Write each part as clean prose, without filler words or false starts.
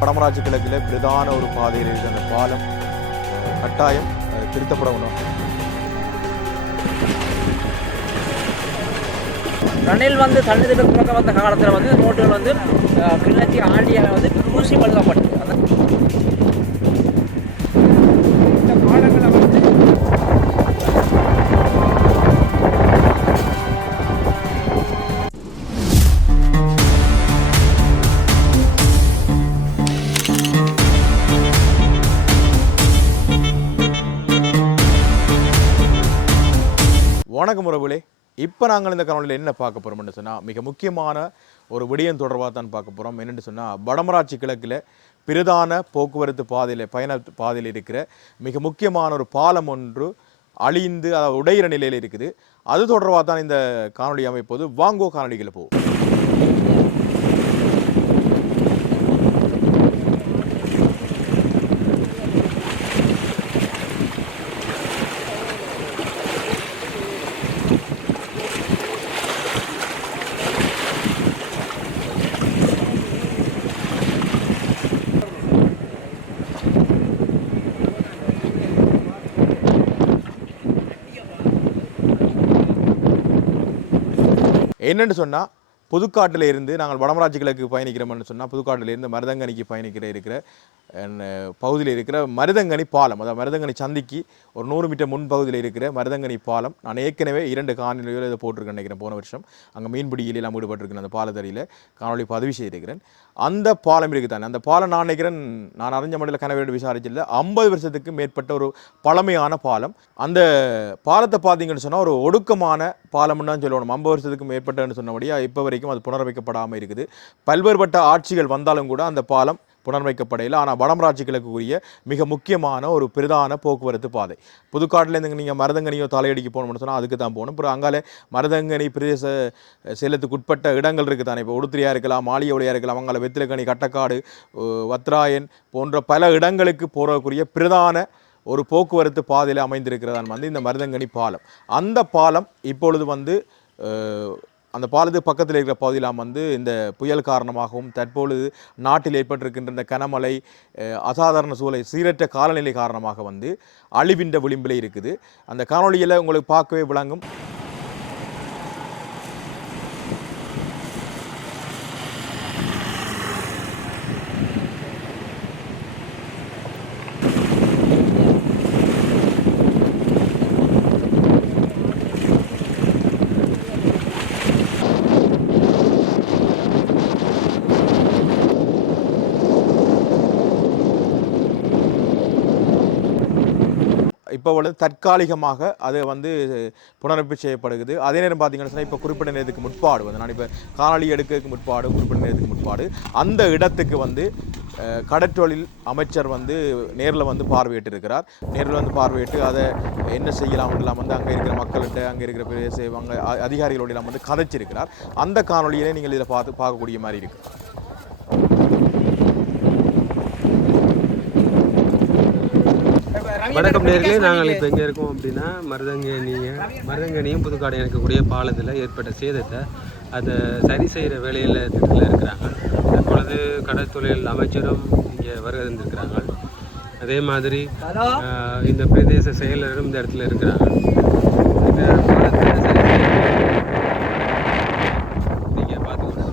வடமராட்சி கிழக்கில் பிரதான ஒரு பாதையில் இருக்கிற அந்த பாலம் கட்டாயம் திருத்தப்படணும். ரணில் வந்து தண்ணீர் துறக்க வந்த காலத்தில் வந்து ரோட்டுகள் வந்து கிளர்ச்சி ஆண்டியாக வந்து ஊசி பழுதப்பட்டது. இந்த பாலங்களை வந்து வணக்கம் உறவுகளே. இப்போ நாங்கள் இந்த காணொலியில் என்ன பார்க்க போகிறோம்னு சொன்னால் மிக முக்கியமான ஒரு விடயம் தொடர்பாக தான் பார்க்க போகிறோம். என்னென்னு சொன்னால் வடமராட்சி கிழக்கில் பிரதான போக்குவரத்து பாதையில் பயண பாதையில் இருக்கிற மிக முக்கியமான ஒரு பாலம் ஒன்று அழிந்து அதாவது உடையிற நிலையில் இருக்குது. அது தொடர்பாக தான் இந்த காணொலி அமைப்போது. வாங்கோ காணொலிகளை போகும். என்னென்னு சொன்னால் புதுக்காட்டில் இருந்து நாங்கள் வடமராட்சி கிழக்கு பயணிக்கிறோம்னு சொன்னால் புதுக்காட்டிலிருந்து மருதங்கனிக்கு இருக்கிற பகுதியில் இருக்கிற மருதங்கனி பாலம், அதாவது மருதங்கனி சந்திக்கு ஒரு 100 மீட்டர் முன் பகுதியில் இருக்கிற மருதங்கனி பாலம். நான் ஏற்கனவே 2 காணொலிகள் இதை போட்டிருக்கேன் நினைக்கிறேன். போன வருஷம் அங்கே மீன்பிடியில் எல்லாம் ஈடுபட்டிருக்கேன். அந்த பாலத்தடியில் காணொலி பதிவு செய்திருக்கிறேன். அந்த பாலம் இருக்குது தானே, அந்த பாலம் நான் நினைக்கிறேன், நான் அறிஞ்ச மண்டல கனவேடு விசாரிச்சில்லை, 50 வருஷத்துக்கு மேற்பட்ட ஒரு பழமையான பாலம். அந்த பாலத்தை பார்த்தீங்கன்னு சொன்னால் ஒரு ஒடுக்கமான பாலம்னு தான் சொல்லணும். 50 வருஷத்துக்கு மேற்பட்டன்னு சொன்னபடியாக இப்போ வரைக்கும் அது புனரமைக்கப்படாமல் இருக்குது. பல்வேறுபட்ட ஆட்சிகள் வந்தாலும் கூட அந்த பாலம் புனரமைக்கப்படையில். ஆனால் வடமராட்சி கிழக்குரிய மிக முக்கியமான ஒரு பிரதான போக்குவரத்து பாதை. புதுக்காட்டிலேருந்து நீங்கள் மருதங்கனியோ தலையடிக்கு போகணும்னு சொன்னால் அதுக்கு தான் போகணும். அப்புறம் அங்காலே மருதங்கனி பிரதேச சேலத்துக்கு உட்பட்ட இடங்கள் இருக்குது தானே. இப்போ உடுத்திரியாக இருக்கலாம், மாளிகையோடையாக இருக்கலாம், அங்கால வெத்திலக்கணி, கட்டக்காடு, வத்ராயன் போன்ற பல இடங்களுக்கு போகக்கூடிய பிரதான ஒரு போக்குவரத்து பாதையில் அமைந்திருக்கிறதான் வந்து இந்த மருதங்கனி பாலம். அந்த பாலம் இப்பொழுது வந்து அந்த பாலத்துக்கு பக்கத்தில் இருக்கிற பகுதியெல்லாம் வந்து இந்த புயல் காரணமாகவும் தற்பொழுது நாட்டில் ஏற்பட்டிருக்கின்ற இந்த கனமழை, அசாதாரண சூழலை, சீரற்ற காலநிலை காரணமாக வந்து அழிவின்ற விளிம்பில் இருக்குது. அந்த காணொலியில் உங்களுக்கு பார்க்கவே விளங்கும். இப்போ வந்து தற்காலிகமாக அது வந்து புனரமைப்பு செய்யப்படுகிறது. அதே நேரம் பார்த்தீங்கன்னா சொன்னால் இப்போ குறிப்பிட்ட நேரத்துக்கு முற்பாடு வந்து நான் இப்போ காணொலி எடுக்கிறதுக்கு முற்பாடு குறிப்பிட்ட நேரத்துக்கு முற்பாடு அந்த இடத்துக்கு வந்து கடற்றொழில் அமைச்சர் வந்து நேரில் வந்து பார்வையிட்டு இருக்கிறார். நேரில் வந்து பார்வையிட்டு அதை என்ன செய்யலாம்லாம் வந்து அங்கே இருக்கிற மக்கள்கிட்ட, அங்கே இருக்கிற பிரதேச அங்கே அதிகாரிகளோடலாம் வந்து கதைச்சிருக்கிறார். அந்த காணொலியிலே நீங்கள் இதில் பார்க்கக்கூடிய மாதிரி இருக்குது. வணக்கம் நேர்களே, நாங்கள் இப்போ எங்கே இருக்கோம் அப்படின்னா மருதங்கனியும் புதுக்காடையும் இருக்கக்கூடிய பாலத்தில் ஏற்பட்ட சேதத்தை அதை சரி செய்கிற வேலையில் திட்டத்தில் இருக்கிறாங்க. தற்பொழுது கடற்தொழில் அமைச்சரும் இங்கே வருகை தந்திருக்கிறாங்க. அதே மாதிரி இந்த பிரதேச செயலரும் இந்த இடத்துல இருக்கிறாங்க. இந்த பாலத்தை சரி செய்ய நீங்கள் பார்த்துக்கணும்.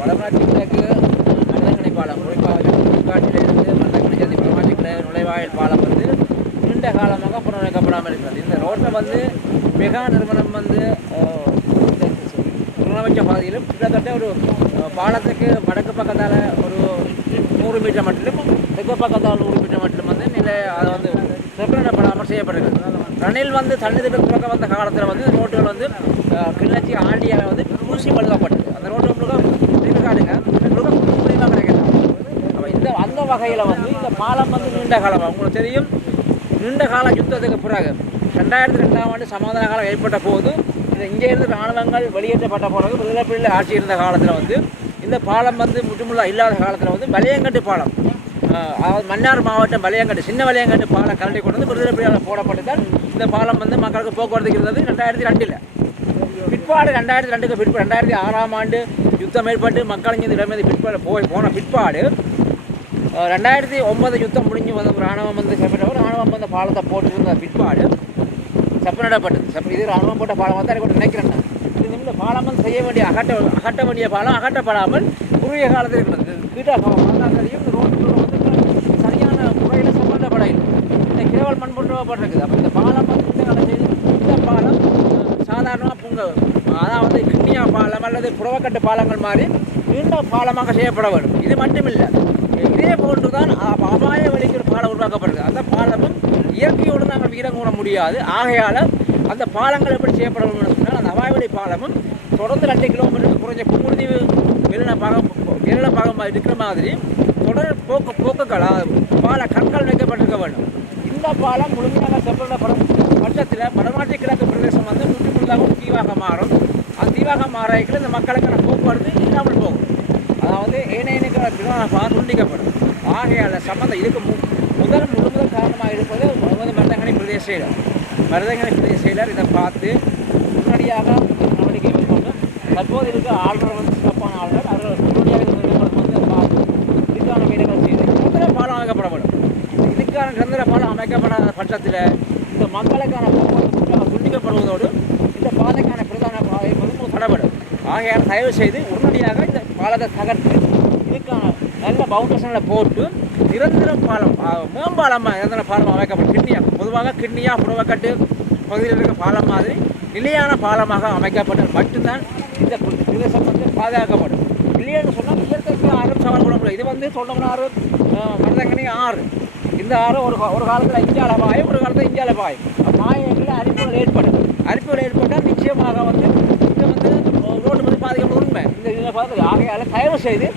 வடமராட்சி கிழக்கு மருதங்கனி பாலம் குறிப்பாக வாயில் பாலம் வந்து நீண்ட காலமாக புனரமைக்கப்படாமல் இருக்கிறது. இந்த ரோட்டில் வந்து மெகா நிறுவனம் வந்து புனரமைச்ச பகுதியிலும் கிட்டத்தட்ட ஒரு பாலத்துக்கு வடக்கு பக்கத்தால் ஒரு 100 மீட்டர் மட்டிலும் தெற்கு பக்கத்தால் 100 மீட்டர் மட்டிலும் வந்து அதை வந்து செப்பனிடப்படாமல் செய்யப்பட்டிருக்கு. ரணில் வந்து தண்ணி திட்டம் துறக்க வந்த காலத்தில் வந்து ரோட்டுகள் வந்து கிளர்ச்சி ஆண்டியாக வந்து பூசி பழுதப்பட்டது. அந்த ரோட்டு முழுக்க காடுங்க முடிவாக கிடைக்கிறது. அப்போ அந்த வகையில் வந்து இந்த பாலம் வந்து நீண்ட காலம் உங்களுக்கு தெரியும். நீண்ட கால யுத்தத்துக்கு பிறகு 2002ஆம் ஆண்டு சமாதான காலம் ஏற்பட்ட போது இங்கே இருந்து இராணுவங்கள் வெளியேற்றப்பட்ட பிறகு விடுதலை ஆட்சி இருந்த காலத்தில் வந்து இந்த பாலம் வந்து முற்றுமுள்ள இல்லாத காலத்தில் வந்து வலையங்கட்டு பாலம், அதாவது மன்னார் மாவட்டம் வலையங்கட்டு சின்ன வலையங்கட்டு பாலம் கரண்டி கொண்டு வந்து விடுதலை புலிகளால் போடப்பட்டதால் இந்த பாலம் வந்து மக்களுக்கு போக்குவரத்து இருந்தது 2002. பிற்பாடு 2002க்கு பிற்பாடு 2006ஆம் ஆண்டு யுத்தம் ஏற்பட்டு மக்கள் இங்கே இடமேதி பிற்பாடு போன பிற்பாடு 2009 யுத்தம் முடிஞ்சு வந்து இராணுவம் வந்து செப்பனிடப்பட்டு இராணுவம் வந்து பாலத்தை போட்டுருந்த பிற்பாடு செப்பனிடப்பட்டது. இது இராணுவம் போட்ட பாலமாக தான் கூட நினைக்கிறேன். இது இந்த பாலம் வந்து செய்ய வேண்டிய அகட்ட வேண்டிய பாலம் அகட்டப்படாமல் குறுகிய காலத்தில் இருக்கிறது. தெரியும் இந்த ரோட்டுக்குள்ள வந்து சரியான முறையில் சம்பந்தப்படையில் இந்த கேவல் மண் போட்டுப்பட்டிருக்குது. அப்போ இந்த பாலம் வந்து இந்த பாலம் சாதாரணமாக அதாவது கிண்ணியா பாலம் அல்லது புறவக்கட்டு பாலங்கள் மாதிரி நீண்ட பாலமாக செய்யப்பட வேண்டும். இது மட்டுமில்லை, இதே போன்று தான் அபாய வழிக்கு பாலம் உருவாக்கப்படுது. அந்த பாலமும் இயற்கையோடு நாங்கள் வீரம் கூற முடியாது. ஆகையால் அந்த பாலங்கள் எப்படி செய்யப்பட வேண்டும் சொன்னால் அந்த அபாய வழி பாலமும் தொடர்ந்து 2 கிலோமீட்டருக்கு குறைஞ்ச புங்குடுதீவு விரல பாகம் இருக்கிற மாதிரி தொடர் போக்குகள் பால கண்கள் வைக்கப்பட்டிருக்க வேண்டும். இந்த பாலம் முழுமையாக செப்பனிடப்படும் பட்சத்தில் வடமாற்றி கிழக்கு பிரதேசம் வந்து முற்றுமுழுதாக ஒரு தீவாக மாறும். அந்த தீவாக மாறாய்க்கில் இந்த மக்களுக்கான போக்குவரத்து இல்லாமல் போகும். அதாவது ஏனையனுக்கான துண்டிக்கப்படும். ஆகையால் சம்பந்தம் இதுக்கு முதல் காரணமாக இருப்பது மருதங்கனி பிரதேச செயலர். மருதங்கனி பிரதேச செயலர் இதை பார்த்து உடனடியாக நடவடிக்கை மேற்கொண்டு தற்போது இருக்க ஆளுநர் வந்து சிறப்பான ஆளுநர் அவர்கள் உடனடியாக வந்து பார்த்து இதுக்கான வேலைகள் செய்து நிரந்தர பாலம் அமைக்கப்படப்படும். இதுக்கான நிரந்தர பாலம் அமைக்கப்படாத பட்சத்தில் இந்த மக்களுக்கான போக்குவரத்து துண்டிக்கப்படுவதோடு இந்த பாதைக்கான பிரதான பாதை வந்து தடைப்படும். ஆகையால் தயவு செய்து உடனடியாக இந்த பாலத்தை தகர்த்து இதுக்கான நல்ல பவுண்டேஷனில் போட்டு நிரந்தர பாலம் மேம்பாலமாக நிரந்தர பாலம் அமைக்கப்படும். பொதுவாக கிண்ணியா புறவக்கட்டு பகுதியில் இருக்கிற பாலம் மாதிரி நிலையான பாலமாக அமைக்கப்பட்டால் மட்டும்தான் இந்த பிரதேசம் வந்து பாதுகாக்கப்படும். இல்லைன்னு சொன்னால் இயற்கைக்கு ஆறும் சவால் கூட முடியாது. இது வந்து சொன்னோம்னாரு மருதங்கனி ஆறு. இந்த ஆறு ஒரு காலத்தில் இஞ்சால பாயும், ஒரு காலத்தில் இஞ்சால பாயும். பாயங்களில் அரிப்புகள் ஏற்பட்டால் நிச்சயமாக வந்து இதை வந்து ரோட்டு வந்து பாதிக்கப்படும் உண்மை. இந்த இதில் பார்த்து ஆகையால் தயவு செய்து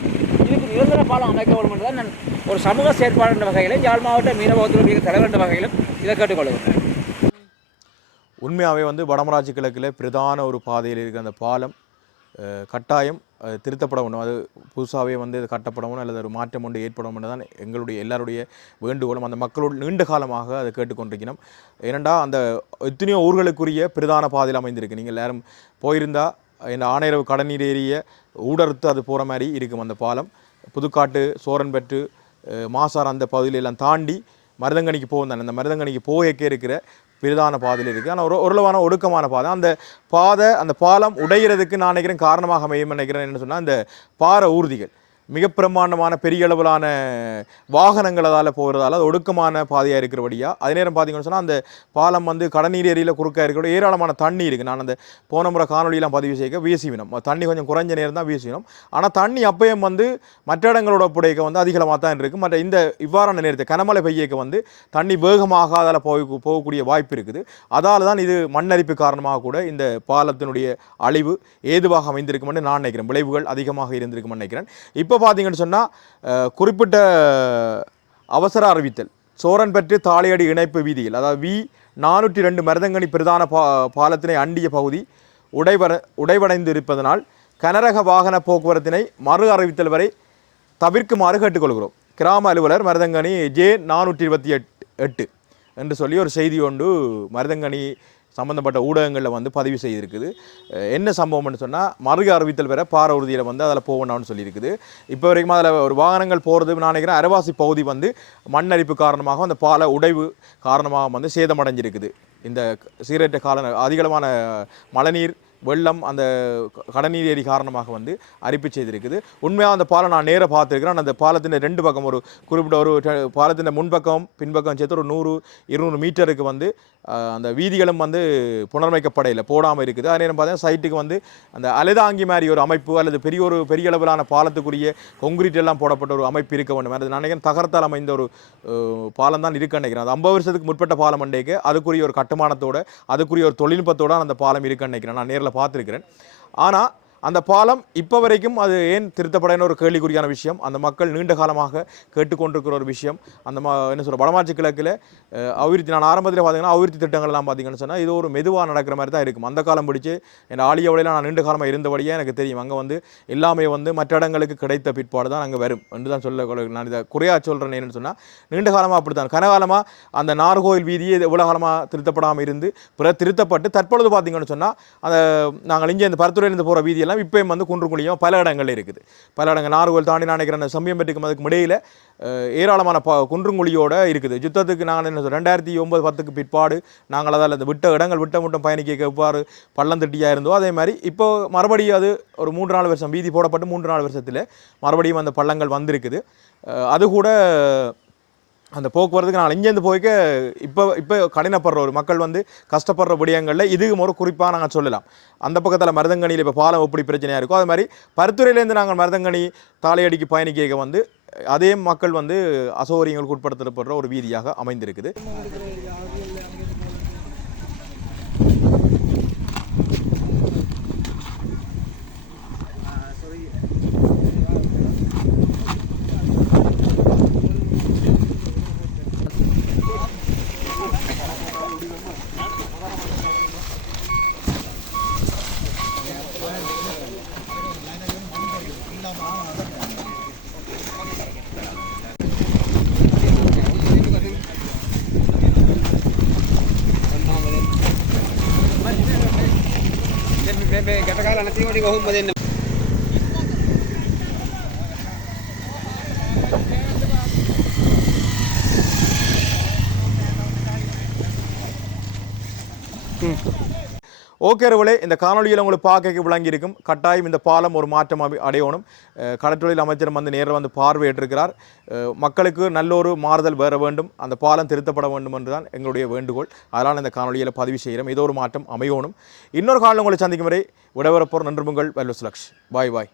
இதுக்கு நிரந்தர பாலம் அமைக்க வேண்டும் என்று தான் நான் ஒரு சமூக செயற்பாடு என்ற வகையிலும் யாழ் மாவட்ட மீனவத்துறை தலைவர் என்ற வகையிலும் இதை கேட்டுக்கொள்கிறேன். உண்மையாகவே வந்து வடமராட்சி கிழக்கில் பிரதான ஒரு பாதையில் இருக்கிற அந்த பாலம் கட்டாயம் திருத்தப்பட வேண்டும். அது புதுசாகவே வந்து இது கட்டப்படணும் அல்லது ஒரு மாற்றம் ஒன்று ஏற்படும் தான் எங்களுடைய எல்லாருடைய வேண்டுகோளும். அந்த மக்களோடு நீண்ட காலமாக அதை கேட்டுக்கொண்டிருக்கணும். ஏனெண்டா அந்த எத்தனையோ ஊர்களுக்குரிய பிரதான பாதையில் அமைந்திருக்கு. நீங்கள் எல்லாரும் போயிருந்தால் இந்த ஆணையரவு கடநீர் ஏரிய ஊடறுத்து அது போகிற மாதிரி இருக்கும் அந்த பாலம். புதுக்காட்டு சோரன்பெற்று மாசார் அந்த பகுதியில் எல்லாம் தாண்டி மருதங்கனிக்கு போகும் தானே. அந்த மருதங்கனிக்கு போயக்கே இருக்கிற பிரதான பாதையில் இருக்குது. ஆனால் ஓரளவான ஒடுக்கமான பாதை. அந்த பாலம் உடைகிறதுக்கு நான் நினைக்கிறேன் காரணமாக அமையும் நினைக்கிறேன். என்ன சொன்னால் அந்த பாறை ஊர்திகள் மிக பிரமாண்டமான பெரிய அளவிலான வாகனங்கள் அதால் போகிறதால அது ஒடுக்கமான பாதையாக இருக்கிறபடியாக அதே நேரம் பார்த்தீங்கன்னு சொன்னால் அந்த பாலம் வந்து கடநீர் ஏரியில் குறுக்காக இருக்கிற ஏராளமான தண்ணி இருக்குது. நான் அந்த போன முறை காணொலியெல்லாம் பதிவு செய்ய வீசிவினோம். தண்ணி கொஞ்சம் குறைஞ்ச நேரம் தான் வீசிவினோம். ஆனால் தண்ணி அப்பயும் வந்து மற்ற இடங்களோட புடைக்க வந்து அதிகமாக தான் இருக்குது. மற்ற இந்த இவ்வாறான நேரத்தை கனமழை பெய்யக்க வந்து தண்ணி வேகமாக அதால் போகக்கூடிய வாய்ப்பு இருக்குது. அதால் தான் இது மண்ணரிப்பு காரணமாக கூட இந்த பாலத்தினுடைய அழிவு ஏதுவாக அமைந்திருக்குமென்று நான் நினைக்கிறேன். விளைவுகள் அதிகமாக இருந்திருக்குமென்னு நினைக்கிறேன். இப்போ பார்த்தீங்கன்னு சொன்னால் குறிப்பிட்ட அவசர அறிவித்தல் சோரன்பெற்று தாளையடி இணைப்பு வீதியில் அதாவது V402 மருதங்கனி பிரதான பாலத்தினை அண்டிய பகுதி உடைவடைந்து இருப்பதனால் கனரக வாகன போக்குவரத்தினை மறு அறிவித்தல் வரை தவிர்க்குமாறு கேட்டுக்கொள்கிறோம். கிராம அலுவலர் மருதங்கனி J428 என்று சொல்லி ஒரு செய்தி ஒன்று மருதங்கனி சம்பந்தப்பட்ட ஊடகங்களில் வந்து பதிவு செய்திருக்குது. என்ன சம்பவம்னு சொன்னால் மறு அறிவித்தல் வேற பாறை உறுதியில் வந்து அதில் போகணும்னு சொல்லியிருக்குது. இப்போ வரைக்கும் அதில் ஒரு வாகனங்கள் போகிறது நான் நினைக்கிறேன் அரவாசி பகுதி வந்து மண்ணரிப்பு காரணமாக அந்த பால உடைவு காரணமாக வந்து சேதமடைஞ்சிருக்குது. இந்த சீரற்ற அதிகளவான மழைநீர் வெள்ளம் அந்த கடநீர் ஏரி காரணமாக வந்து அரிப்பு செய்திருக்குது. உண்மையாக அந்த பாலம் நான் நேராக பார்த்துருக்கிறேன். அந்த பாலத்தின் 2 பக்கம் ஒரு குறிப்பிட்ட ஒரு பாலத்தின் முன்பக்கம் பின்பக்கம் சேர்த்து ஒரு 100-200 மீட்டருக்கு வந்து அந்த வீதிகளும் வந்து புனரமைக்கப்படையில் போடாமல் இருக்குது. அதே நேரம் பார்த்தீங்கன்னா சைட்டுக்கு வந்து அந்த அலைதாங்கி மாதிரி ஒரு அமைப்பு அல்லது பெரிய அளவிலான பாலத்துக்குரிய கொங்கிரீட் எல்லாம் போடப்பட்ட ஒரு அமைப்பு இருக்க வேண்டும். அது நான் நினைக்கிறேன் தகரத்தால் அமைந்த ஒரு பாலம் தான் இருக்குன்னு நினைக்கிறேன். அது 50 வருஷத்துக்கு முற்பட்ட பாலம் அண்டைக்கு அதுக்குரிய ஒரு கட்டுமானத்தோட அதுக்குரிய ஒரு தொழில்நுட்பத்தோடு அந்த பாலம் இருக்குன்னு நினைக்கிறேன். நான் நேரில் பார்த்துருக்கிறேன். ஆனால் அந்த பாலம் இப்போ வரைக்கும் அது ஏன் திருத்தப்படன்னு ஒரு கேள்விக்குறியான விஷயம். அந்த மக்கள் நீண்ட காலமாக கேட்டுக்கொண்டிருக்கிற ஒரு விஷயம். அந்த என்ன சொல்கிற வடமாட்சி கிழக்கில் அபிவிருத்தி நான் ஆரம்பத்தில் பார்த்தீங்கன்னா அபிவிருத்தி திட்டங்கள்லாம் பார்த்தீங்கன்னு சொன்னால் இது ஒரு மெதுவாக நடக்கிற மாதிரி தான் இருக்கும். அந்த காலம் பிடிச்சி என் ஆலியாவிலையில் நான் நீண்ட காலமாக இருந்தபடியே எனக்கு தெரியும். அங்கே வந்து எல்லாமே வந்து மற்ற இடங்களுக்கு கிடைத்த பிற்பாடு தான் அங்கே வரும் என்று தான் சொல்ல நான் இதை குறையாக சொல்கிறேன். என்னென்னு சொன்னால் நீண்ட காலமாக அப்படி தான் கனகாலமாக அந்த நார்கோயில் வீதியை எவ்வளோ காலமாக திருத்தப்படாமல் இருந்து பிற திருத்தப்பட்டு தற்பொழுது பார்த்தீங்கன்னு சொன்னால் அந்த நாங்கள் இங்கே இந்த பருத்துறையிலிருந்து போகிற வீதியெல்லாம் இப்பயும் வந்து குன்றுக்குழியும் பல இடங்களில் இருக்குது. பல இடங்கள் நார்கோயில் தாண்டி நான் நினைக்கிறேன் சம்பியம்பட்டிக்கும் அதுக்கு இடையில் ஏராளமான குன்றுங்குழியோடு இருக்குது. யுத்தத்துக்கு நாங்கள் என்ன 2009-10 பிற்பாடு நாங்கள் அதில் அந்த விட்ட இடங்கள் விட்டம் பயணிக்க எவ்வாறு பள்ளம் தட்டியாக இருந்தோ அதே மாதிரி இப்போ மறுபடியும் அது ஒரு 3-4 வருஷம் வீதி போடப்பட்டு 3-4 வருஷத்தில் மறுபடியும் அந்த பள்ளங்கள் வந்திருக்குது. அது கூட அந்த போக்குவரத்துக்கு நான் இங்கேருந்து போய்க்க இப்போ கடினப்படுற ஒரு மக்கள் வந்து கஷ்டப்படுற விடயங்களில் இதுவும் ஒரு குறிப்பாக நாங்கள் சொல்லலாம். அந்த பக்கத்தில் மருதங்கனியில் இப்போ பாலம் எப்படி பிரச்சனையாக இருக்கோ அது மாதிரி பருத்துறையிலேருந்து நாங்கள் மருதங்கனி தாளையடிக்கு பயணிக்க வந்து அதே மக்கள் வந்து அசௌகரியங்களுக்கு உட்படுத்தப்படுற ஒரு வீதியாக அமைந்திருக்குது. ஓகே ரவளே, இந்த காணொலியில் உங்களுக்கு பார்க்க விளங்கி இருக்கும். கட்டாயம் இந்த பாலம் ஒரு மாற்றம் அடையணும். கடற்றொழில் அமைச்சர் வந்து நேரில் வந்து பார்வையிட்டிருக்கிறார். மக்களுக்கு நல்ல ஒரு மாறுதல் வேற வேண்டும், அந்த பாலம் திருத்தப்பட வேண்டும் என்றுதான் எங்களுடைய வேண்டுகோள். அதனால் இந்த காணொலியில் பதிவு செய்கிறோம். ஏதோ ஒரு மாற்றம் அமையணும். இன்னொரு காலம் உங்களை சந்திக்கும் வரை விடைபெறப்போர். நன்றி. உங்கள் வெல்வஸ் லக்ஷ். பாய் பாய்.